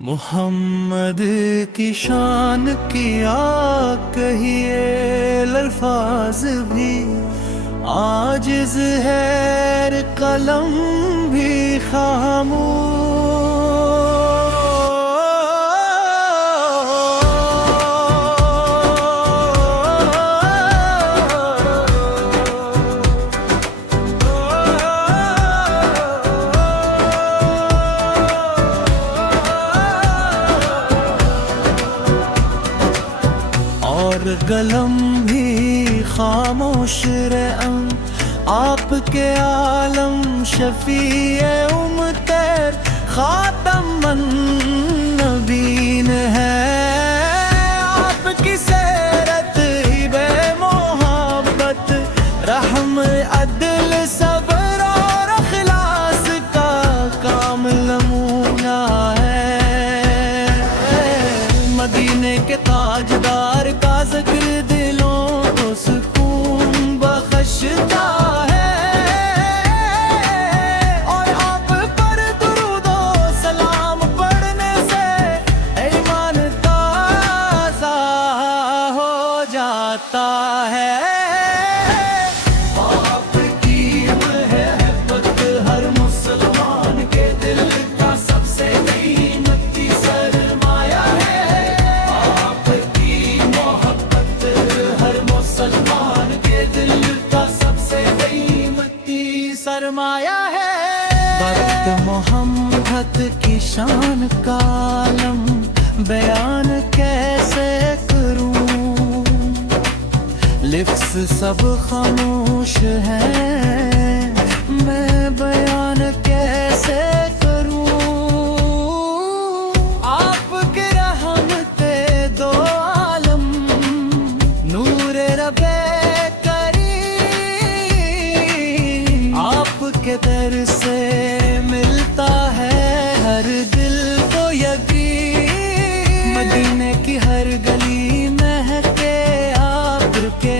मोहम्मद की शान किया कहिए अल्फाज भी आजिज़ है कलम भी और कलम भी खामोश रअम आपके आलम शफीए उम्मतेर खातमन नबीन है। आपकी सेरत हिबे मोहब्बत रहम अदल सब्र और अखलास का काम नमूना है। मदीने के ताजदार का जिक्र दिलों को सुकून बख्शता है और आप पर दुरूदो सलाम पढ़ने से ईमान ताज़ा हो जाता है। आपकी महबत हर मुसलमान के दिल का सबसे कीमती सरमाया है। आपकी मोहब्बत हर मुसलमान के दिल का सबसे कीमती सरमाया है। वक्त मोहम्मद की शान का आलम बयान कैसे करूं, लिफ्स सब खामोश हैं, मैं बयान कैसे करूं। आपके रहमते दो आलम नूर रबे करीम, आपके दर से मिलता है हर दिल को यकीन। मदीने की हर गली महके आपके